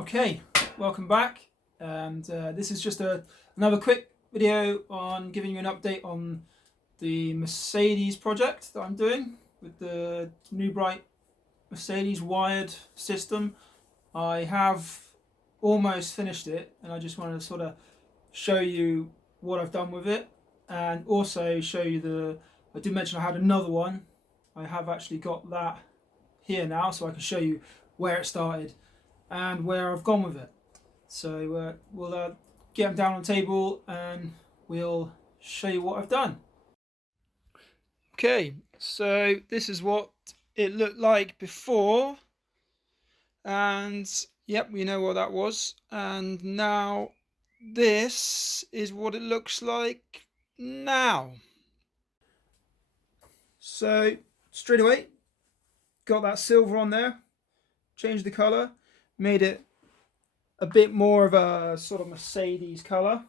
Okay, welcome back, and this is just another quick video on giving you an update on the Mercedes project that I'm doing with the new bright Mercedes wired system. I have almost finished it, and I just wanted to sort of show you what I've done with it, and also show you I did mention I had another one. I have actually got that here now, so I can show you where it started and where I've gone with it. So we'll get them down on the table and we'll show you what I've done. Okay, so this is what it looked like before, and yep, we know what that was. And now this is what it looks like now. So straight away got that silver on there, changed the colour, made it a bit more of a sort of Mercedes colour,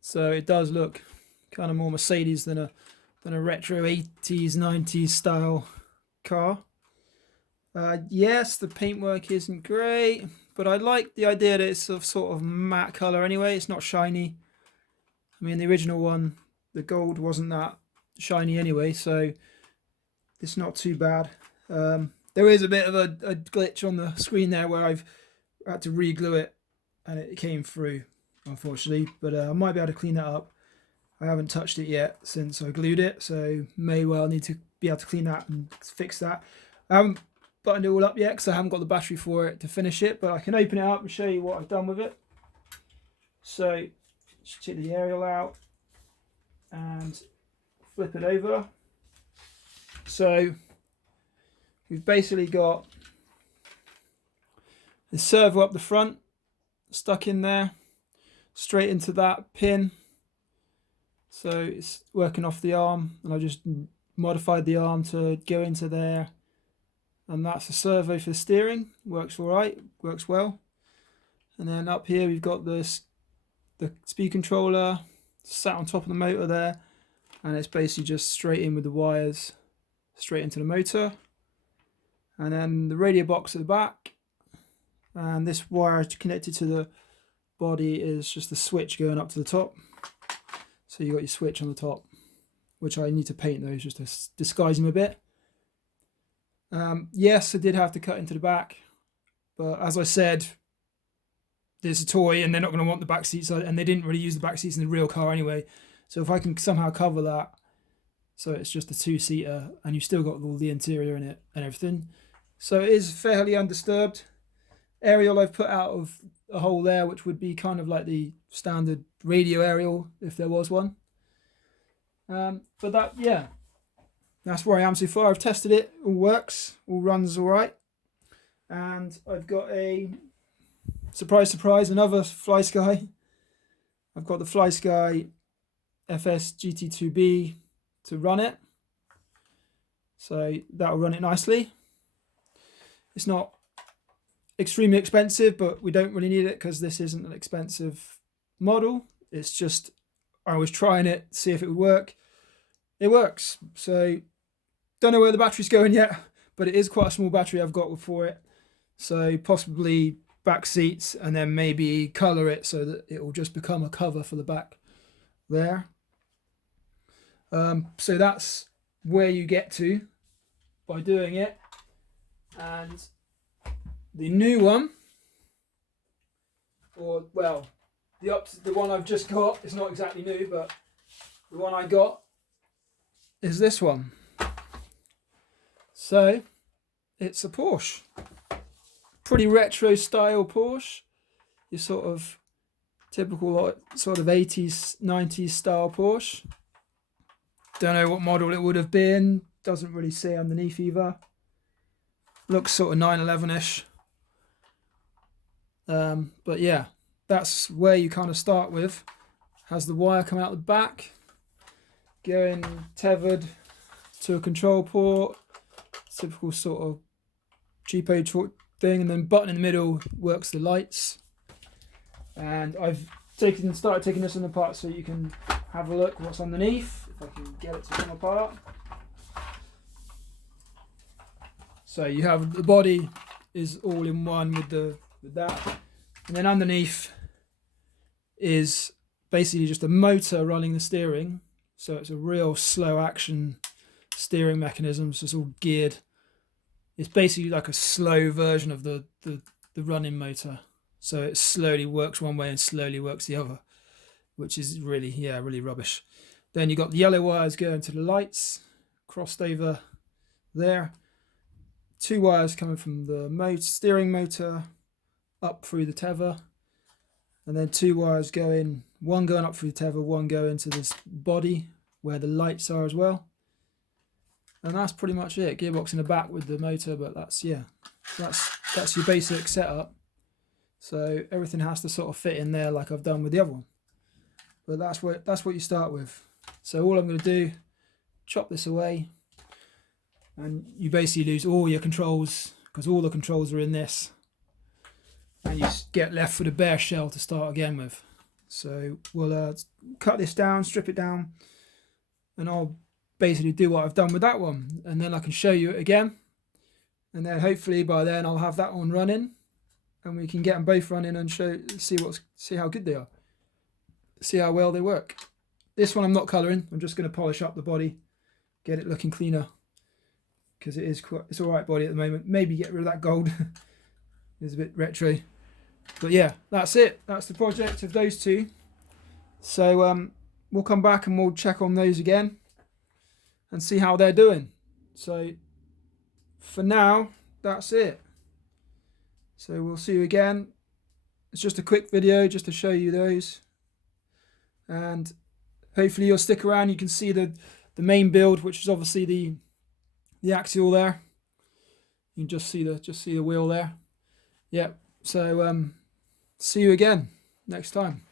so it does look kind of more Mercedes than a retro 80s 90s style car. Yes, the paintwork isn't great, but I like the idea that it's of sort of matte colour anyway. It's not shiny. I mean, the original one, the gold wasn't that shiny anyway, so it's not too bad. There is a bit of a glitch on the screen there where I've had to re-glue it and it came through, unfortunately, but I might be able to clean that up. I haven't touched it yet since I glued it, so may well need to be able to clean that and fix that. I haven't buttoned it all up yet because I haven't got the battery for it to finish it, but I can open it up and show you what I've done with it. So just take the aerial out and flip it over. So we've basically got the servo up the front, stuck in there, straight into that pin. So it's working off the arm, and I just modified the arm to go into there. And that's the servo for the steering. Works all right, works well. And then up here we've got the speed controller sat on top of the motor there, and it's basically just straight in with the wires, straight into the motor. And then the radio box at the back, and this wire connected to the body is just the switch going up to the top. So you got your switch on the top, which I need to paint those just to disguise them a bit. Yes, I did have to cut into the back, but as I said, there's a toy and they're not going to want the back seats, and they didn't really use the back seats in the real car anyway. So if I can somehow cover that, so it's just a two-seater and you've still got all the interior in it and everything. So it is fairly undisturbed. Aerial I've put out of a hole there, which would be kind of like the standard radio aerial if there was one. But that, yeah, that's where I am so far. I've tested it, all works, all runs all right. And I've got a, surprise, surprise, another FlySky. I've got the FlySky FS GT2B to run it. So that'll run it nicely. It's not extremely expensive, but we don't really need it because this isn't an expensive model. It's just I was trying it, see if it would work. It works. So don't know where the battery's going yet, but it is quite a small battery I've got for it. So possibly back seats, and then maybe colour it so that it will just become a cover for the back there. So that's where you get to by doing it. And the new one, or well, the one I've just got is not exactly new, but the one I got is this one. So it's a Porsche, pretty retro style Porsche. Your sort of typical sort of 80s 90s style Porsche. Don't know what model it would have been, doesn't really say underneath either. Looks sort of 911ish. But yeah, that's where you kind of start with. Has the wire coming out the back, going tethered to a control port, typical sort of cheapo thing, and then button in the middle works the lights. And I've started taking this one apart so you can have a look what's underneath, if I can get it to come apart. So you have the body is all in one with the with that. And then underneath is basically just a motor running the steering. So it's a real slow action steering mechanism. So it's all geared. It's basically like a slow version of the running motor. So it slowly works one way and slowly works the other, which is really, yeah, really rubbish. Then you got the yellow wires going to the lights, crossed over there. 2 wires coming from the steering motor up through the tether. And then 2 wires going, one going up through the tether, one going to this body where the lights are as well. And that's pretty much it. Gearbox in the back with the motor, but that's, yeah, that's your basic setup. So everything has to sort of fit in there like I've done with the other one. But that's what you start with. So all I'm going to do, chop this away, and you basically lose all your controls because all the controls are in this. And you get left with a bare shell to start again with. So we'll cut this down, strip it down, and I'll basically do what I've done with that one, and then I can show you it again, and then hopefully by then I'll have that one running, and we can get them both running and see how good they are, see how well they work. This one I'm not colouring. I'm just going to polish up the body, get it looking cleaner, because it's all right body at the moment. Maybe get rid of that gold. It's a bit retro, but yeah, that's it. That's the project of those two. So we'll come back and we'll check on those again and see how they're doing. So for now, that's it. So we'll see you again. It's just a quick video just to show you those, and hopefully you'll stick around. You can see the main build, which is obviously the axial there. You can just see the wheel there. Yeah. So see you again next time.